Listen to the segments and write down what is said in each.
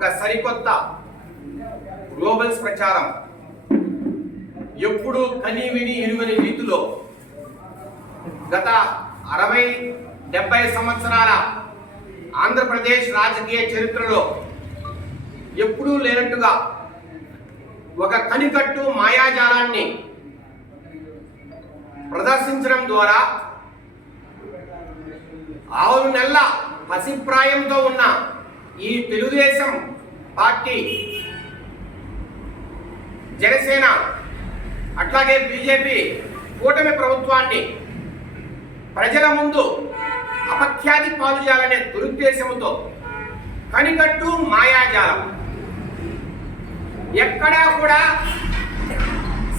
ఒక సరికొత్త గ్లోబల్స్ ప్రచారం. ఎప్పుడు కని విని ఎరుగని రీతిలో గత అరవై డెబ్బై సంవత్సరాల ఆంధ్రప్రదేశ్ రాజకీయ చరిత్రలో ఎప్పుడూ లేనట్టుగా ఒక కనికట్టు మాయాజాలాన్ని ప్రదర్శించడం ద్వారా ఆరు నెలల పసిప్రాయంతో ఉన్న ఈ తెలుగుదేశం పార్టీ జనసేన అట్లాగే బీజేపీ కూటమి ప్రభుత్వాన్ని ప్రజల ముందు అపఖ్యాతి పాలు చేయాలనే దురుద్దేశంతో కనికట్టు మాయాజాలం. ఎక్కడా కూడా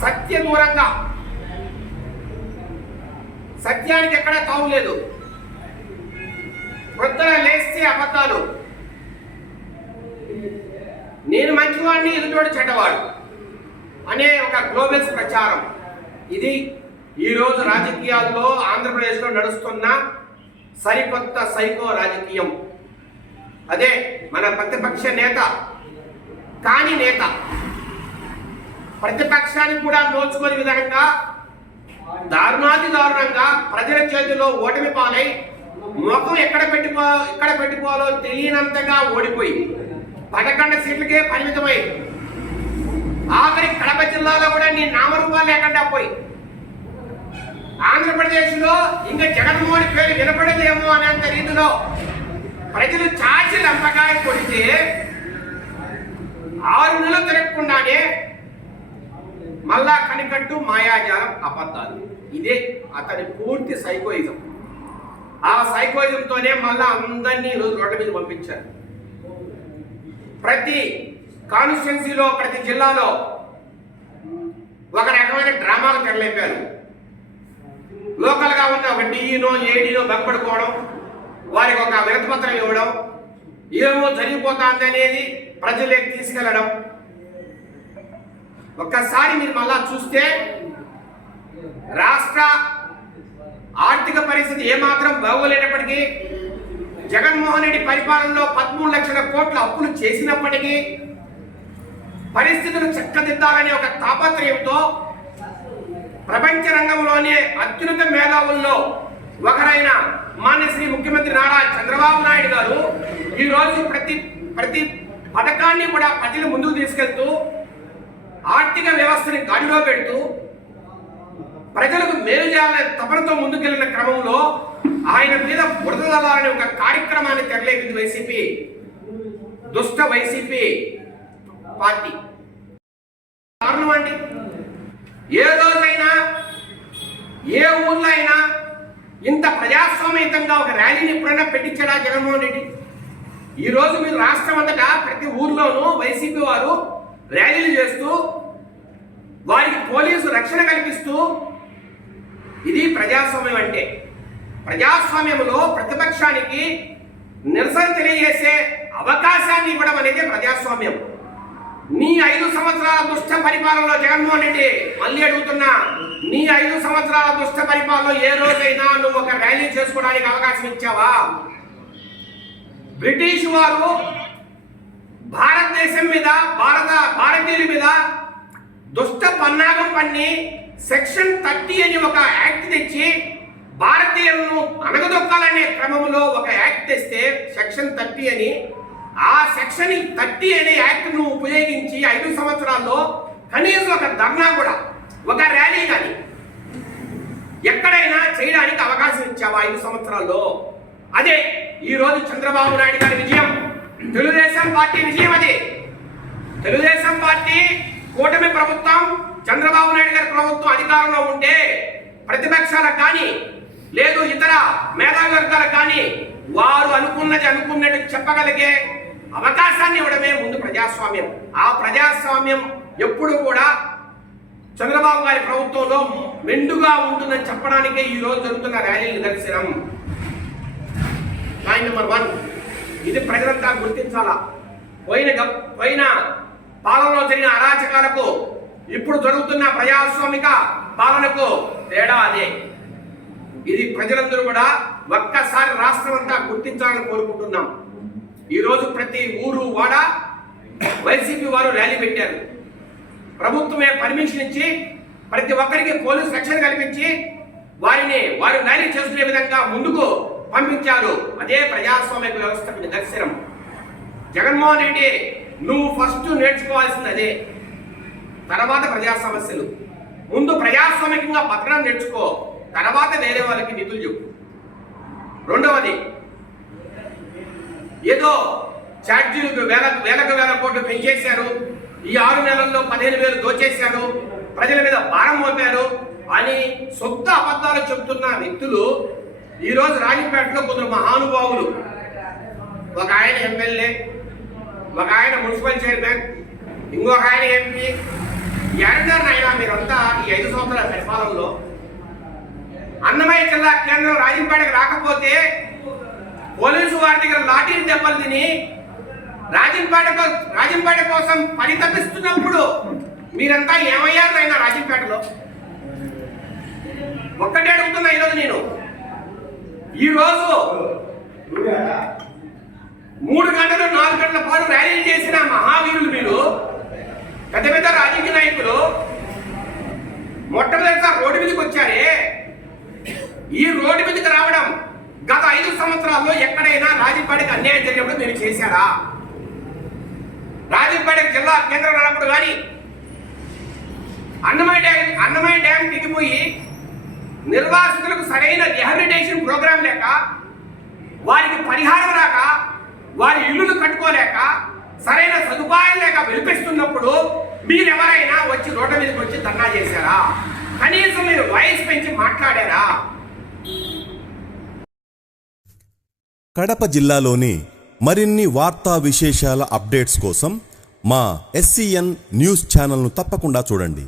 సత్య దూరంగా సత్యానికి ఎక్కడా తావులేదు వృద్ధుల లేస్తే అబద్ధాలు నేను మంచివాడిని ఎదుటోడు చెడ్డవాడు అనే ఒక గ్లోబల్స్ ప్రచారం. ఇది ఈరోజు రాజకీయాల్లో ఆంధ్రప్రదేశ్లో నడుస్తున్న సరికొత్త సైకో రాజకీయం. అదే మన ప్రతిపక్ష నేత కాని నేత. ప్రతిపక్షానికి కూడా నోచుకునే విధంగా దారుణాది దారుణంగా ప్రజల చేతిలో ఓటమి పాలై ముఖం ఎక్కడ పెట్టుకో ఎక్కడ పెట్టుకోవాలో తెలియనంతగా ఓడిపోయింది. పదకొండు సీట్లకే పరిమితమై. ఆఖరి కడప జిల్లాలో కూడా నీ నామరూపాలు లేకుండా పోయి. ఆంధ్రప్రదేశ్లో ఇంకా జగన్మోహన్ పేరు వినపడదేమో అనేంత రీతిలో ప్రజలు చాచి లంపకాయ కొడితే ఆరు నెలలు తిరగకుండానే మళ్ళా కనికట్టు మాయాజాలం అబద్ధాలు. ఇదే అతని పూర్తి సైకోయిజం. ఆ సైకోయిజంతోనే మళ్ళా అందరినీ ఈరోజు రోడ్ల మీద పంపించారు. ప్రతి కాన్స్టిట్యున్సీలో ప్రతి జిల్లాలో ఒక రకమైన డ్రామాలు తెరలేపారు. లోకల్గా ఉన్న ఒక డిఈనో ఏడీనో బెంపడుకోవడం వారికి ఒక వినతిపత్రం ఇవ్వడం ఏమో జరిగిపోతుంది అనేది ప్రజలకు తీసుకెళ్ళడం. ఒక్కసారి మీరు మళ్ళా చూస్తే రాష్ట్ర ఆర్థిక పరిస్థితి ఏమాత్రం బాగోలేనప్పటికీ జగన్మోహన్ రెడ్డి పరిపాలనలో పదమూడు లక్షల కోట్ల అప్పులు చేసినప్పటికీ పరిస్థితులు చక్కదిద్దాలనే ఒక తాపత్రయంతో ప్రపంచ రంగంలోనే అత్యున్నత మేధావుల్లో ఒకరైన మాన్య శ్రీ ముఖ్యమంత్రి నారా చంద్రబాబు నాయుడు గారు ఈ రోజు ప్రతి ప్రతి పథకాన్ని కూడా ప్రజలు ముందుకు తీసుకెళ్తూ ఆర్థిక వ్యవస్థని గాడిలో పెడుతూ ప్రజలకు మేలు చేయాలనే తపనతో ముందుకెళ్ళిన క్రమంలో ఆయన మీద బురదల చల్లాలనే ఒక కార్యక్రమాన్ని తెరలేపింది వైసీపీ దుష్ట వైసీపీ పార్టీ. కారణం అండి ఏ రోజైనా ఏ ఊర్లో అయినా ఇంత ప్రజాస్వామ్యతంగా ఒక ర్యాలీని ఎప్పుడైనా పెట్టించాడా జగన్మోహన్ రెడ్డి? ఈరోజు మీరు రాష్ట్రం అంతటా ప్రతి ఊర్లోనూ వైసీపీ వారు ర్యాలీలు చేస్తూ వారికి పోలీసు రక్షణ కల్పిస్తూ ఇది ప్రజాస్వామ్యం అంటే. ప్రజాస్వామ్యంలో ప్రతిపక్షానికి నిరసన తెలియజేసే అవకాశాన్ని ఇవ్వడం అనేది ప్రజాస్వామ్యం. నీ ఐదు సంవత్సరాల దుష్ట పరిపాలనలో జగన్మోహన్ రెడ్డి మళ్ళీ అడుగుతున్నా నీ ఐదు సంవత్సరాల దుష్ట పరిపాలనలో ఏ రోజైనా నువ్వు ఒక ర్యాలీ చేసుకోవడానికి అవకాశం ఇచ్చావా? బ్రిటిష్ వారు భారతదేశం మీద భారత భారతీయుల మీద దుష్ట పన్నాగం పన్ని సెక్షన్ థర్టీ అని ఒక యాక్ట్ తెచ్చి భారతీయులను అణగదొక్కాలనే క్రమంలో ఒక యాక్ట్ తెస్తే సెక్షన్ థర్టీ అని. ఆ సెక్షన్ థర్టీ అనే యాక్ట్ను ఉపయోగించి ఐదు సంవత్సరాల్లో కనీసం ఒక ధర్నా కూడా ఒక ర్యాలీ కానీ ఎక్కడైనా చేయడానికి అవకాశం ఇచ్చావా ఐదు సంవత్సరాల్లో? అదే ఈరోజు చంద్రబాబు నాయుడు గారి విజయం. తెలుగుదేశం పార్టీ విజయం అదే. తెలుగుదేశం పార్టీ కూటమి ప్రభుత్వం చంద్రబాబు నాయుడు గారి ప్రభుత్వం అధికారంలో ఉంటే ప్రతిపక్షాలకు కానీ లేదు ఇతర మేధావి వర్గాలకు కానీ వారు అనుకున్నది అనుకున్నట్టు చెప్పగలిగే అవకాశాన్ని ఇవ్వడమే ముందు ప్రజాస్వామ్యం. ఆ ప్రజాస్వామ్యం ఎప్పుడు కూడా చంద్రబాబు గారి ప్రభుత్వంలో మెండుగా ఉంటుందని చెప్పడానికే ఈ రోజు జరుగుతున్న ర్యాలీ నిదర్శనం. పాయింట్ నెంబర్ వన్ ఇది ప్రజలంతా గుర్తించాలా? పోయిన పోయిన పాలనలో జరిగిన అరాచకాలకు ఇప్పుడు జరుగుతున్న ప్రజాస్వామిక పాలనకు తేడా అదే. ఇది ప్రజలందరూ కూడా ఒక్కసారి రాష్ట్రం అంతా గుర్తించాలని కోరుకుంటున్నాం. ఈరోజు ప్రతి ఊరు వాడ వైసీపీ వారు ర్యాలీ పెట్టారు. ప్రభుత్వమే పర్మిషన్ ఇచ్చి ప్రతి ఒక్కరికి పోలీస్ రక్షణ కల్పించి వారిని వారు ర్యాలీ చేసుకునే విధంగా ముందుకు పంపించారు. అదే ప్రజాస్వామ్య వ్యవస్థకు నిదర్శనం. జగన్మోహన్ రెడ్డి నువ్వు ఫస్ట్ నేర్చుకోవాల్సింది అదే. తర్వాత ప్రజా సమస్యలు. ముందు ప్రజాస్వామికంగా బతకడం నేర్చుకో తర్వాత వేరే వాళ్ళకి నిధులు చెప్పు. రెండవది ఏదో ఛార్జీలు వేల వేలకు వేల కోట్లు పెంచేశారు ఈ ఆరు నెలల్లో పదిహేను వేలు దోచేశారు ప్రజల మీద భారం మోపారు అని సొంత అబద్ధాలు చెబుతున్న వ్యక్తులు ఈరోజు రాజంపేటలో కొందరు మహానుభావులు. ఒక ఆయన ఎమ్మెల్యే ఒక ఆయన మున్సిపల్ చైర్మన్ ఇంకొక ఆయన ఎంపీ ఎడగారు మీరంతా ఈ ఐదు సంవత్సరాల పరిపాలనలో అన్నమయ్య జిల్లా కేంద్రం రాజంపేటకు రాకపోతే పోలీసు వారి దగ్గర లాఠీలు దెబ్బలు తిని రాజంపేట రాజంపేట కోసం పరితపిస్తున్నప్పుడు మీరంతా ఏమయ్యారు రాజంపేటలో? ఒక్కటే అడుగుతున్నా ఈరోజు నేను. ఈరోజు మూడు గంటలు నాలుగు గంటల పాటు ర్యాలీలు చేసిన మహావీరులు మీరు. పెద్ద పెద్ద రాజకీయ నాయకులు మొట్టమొదటిసారి రోడ్డు మీదకి వచ్చారే. ఈ రోడ్డు మీదకి రావడం గత ఐదు సంవత్సరాల్లో ఎక్కడైనా రాజీపాడికి అన్యాయం జరిగినప్పుడు మీరు చేశారా? రాజీపాడికి జిల్లా కేంద్రం రానప్పుడు కానీ అన్నమయ్య డ్యామ్ అన్నమయ్య డ్యామ్ దిగిపోయి నిర్వాసితులకు సరైన రిహాబిలిటేషన్ ప్రోగ్రాం లేక వారికి పరిహారం రాక వారి ఇల్లులు కట్టుకోలేక సరైన సదుపాయం లేక వినిపిస్తున్నప్పుడు మీరెవరైనా వచ్చి రోడ్ల మీదకి వచ్చి ధర్నా చేశారా? కనీసం మీరు వాయిస్ పెంచి మాట్లాడారా? కడప జిల్లాలోని మరిన్ని వార్తా విశేషాల అప్డేట్స్ కోసం మా ఎస్సీఎన్ న్యూస్ ఛానల్ను తప్పకుండా చూడండి.